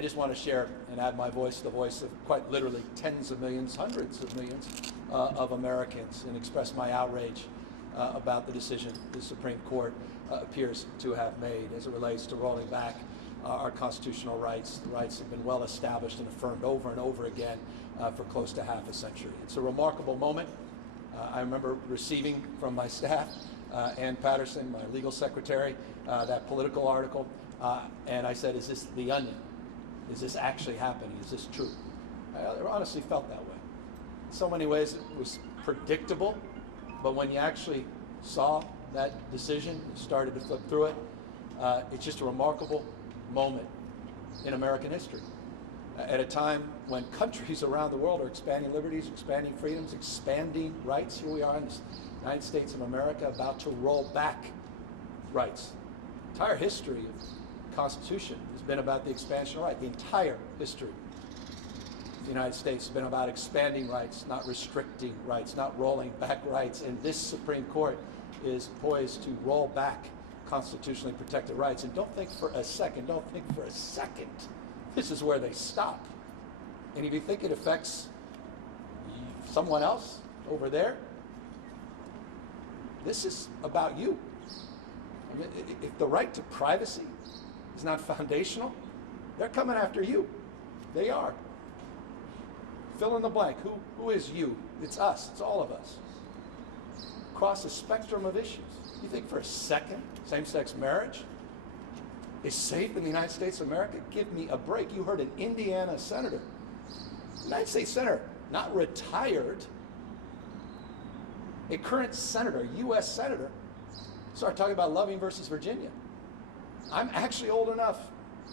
I just want to share and add my voice to the voice of quite literally tens of millions, hundreds of millions of Americans, and express my outrage about the decision the Supreme Court appears to have made as it relates to rolling back our constitutional rights. The rights have been well established and affirmed over and over again for close to half a century. It's a remarkable moment. I remember receiving from my staff, Ann Patterson, my legal secretary, that political article, and I said, is this the Onion? Is this actually happening? Is this true? I honestly felt that way. In so many ways it was predictable, but when you actually saw that decision and started to flip through it, it's just a remarkable moment in American history. At a time when countries around the world are expanding liberties, expanding freedoms, expanding rights. Here we are in the United States of America about to roll back rights. The entire history of the Constitution has been about the expansion of rights. The entire history of the United States has been about expanding rights, not restricting rights, not rolling back rights. And this Supreme Court is poised to roll back constitutionally protected rights. And don't think for a second, this is where they stop. And if you think it affects someone else over there, this is about you. I mean, if the right to privacy is not foundational, they're coming after you. They are. Fill in the blank. Who is you? It's us. It's all of us. Across a spectrum of issues. You think for a second same-sex marriage is safe in the United States of America? Give me a break. You heard an Indiana senator, United States senator, not retired, a current senator, U.S. senator, start talking about Loving versus Virginia. I'm actually old enough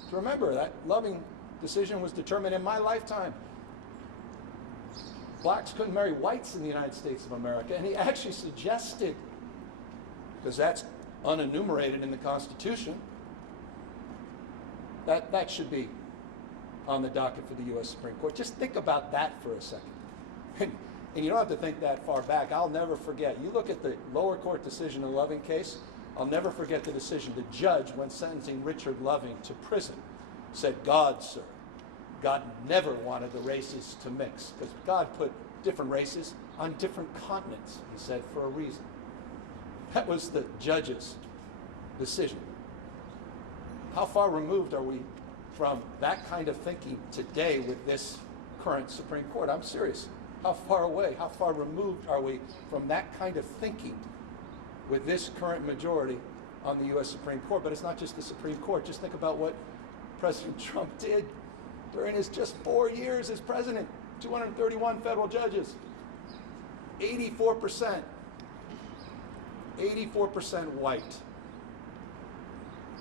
to remember that Loving decision was determined in my lifetime. Blacks couldn't marry whites in the United States of America, and he actually suggested, because that's unenumerated in the Constitution, that should be on the docket for the U.S. Supreme Court. Just think about that for a second. And you don't have to think that far back. I'll never forget. You look at the lower court decision in the Loving case, I'll never forget the decision. The judge, when sentencing Richard Loving to prison, said, God, sir, God never wanted the races to mix, because God put different races on different continents, he said, for a reason. That was the judge's decision. How far removed are we from that kind of thinking today with this current Supreme Court? I'm serious. How far away, how far removed are we from that kind of thinking with this current majority on the U.S. Supreme Court? But it's not just the Supreme Court. Just think about what President Trump did during his just 4 years as president. 231 federal judges, 84% white,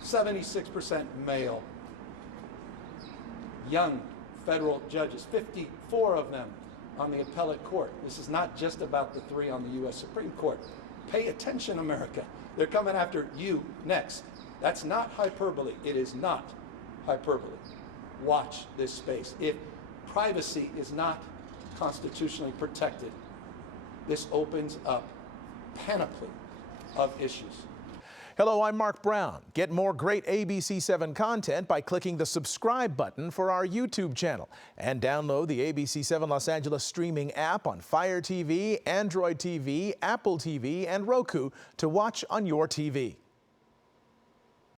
76% male, young federal judges, 54 of them on the appellate court. This is not just about the 3 on the U.S. Supreme Court. Pay attention, America. They're coming after you next. That's not hyperbole. It is not hyperbole. Watch this space. If privacy is not constitutionally protected, this opens up panoply of issues. Hello, I'm Mark Brown. Get more great ABC7 content by clicking the subscribe button for our YouTube channel, and download the ABC7 Los Angeles streaming app on Fire TV, Android TV, Apple TV, and Roku to watch on your TV.